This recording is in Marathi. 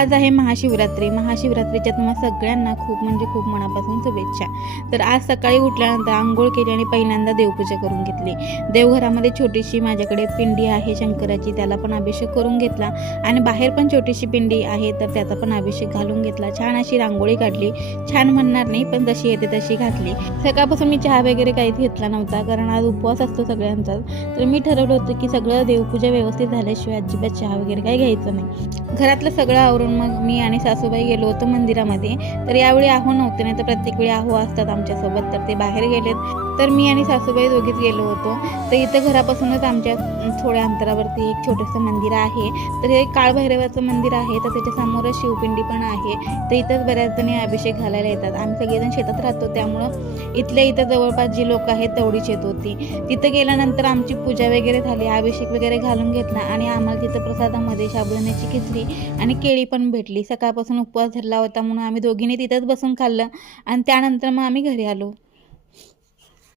आज आहे महाशिवरात्री। महाशिवरात्रीच्या तुम्हा सगळ्यांना खूप म्हणजे खूप मनापासून शुभेच्छा। तर आज सकाळी उठल्यानंतर आंघोळ केली आणि पहिल्यांदा देवपूजा करून घेतली। देवघरामध्ये छोटीशी माझ्याकडे पिंडी आहे शंकराची, त्याला पण अभिषेक करून घेतला आणि बाहेर पण छोटीशी पिंडी आहे तर त्याचा पण अभिषेक घालून घेतला। छान अशी रांगोळी काढली, छान म्हणणार नाही पण जशी येते तशी घातली। सकाळपासून मी चहा वगैरे काहीच घेतला नव्हता कारण आज उपवास असतो सगळ्यांचा। तर मी ठरवलं होतं की सगळं देवपूजा व्यवस्थित झाल्याशिवाय अजिबात चहा वगैरे काही घ्यायचं नाही। घरातलं सगळं आवरून मग मी आणि सासूबाई गेलो होतो मंदिरामध्ये। तर यावेळी आहो नव्हते, नाही तर प्रत्येक वेळी आहो असतात आमच्यासोबत, तर ते बाहेर गेलेत। तर मी आणि सासूबाई दोघीच गेलो होतो। तर इथं घरापासूनच आमच्या थोड्या अंतरावरती एक छोटंसं मंदिर आहे। तर हे काळभैरवाचं मंदिर आहे, तर त्याच्या समोरच शिवपिंडी पण आहे। तर इथंच बऱ्याच जणी अभिषेक घालायला येतात। आम्ही सगळेजण शेतात राहतो त्यामुळं इथल्या इथं जवळपास जी लोक आहेत तेवढीच येत होती। तिथं गेल्यानंतर आमची पूजा वगैरे झाली, अभिषेक वगैरे घालून घेतला आणि आम्हाला तिथं प्रसादामध्ये साबुदाण्याची खिचडी आणि केळी पण भेटली। सकाळपासून उपवास धरला होता म्हणून आम्ही दोघींनी तिथंच बसून खाल्लं आणि त्यानंतर मग आम्ही घरी आलो।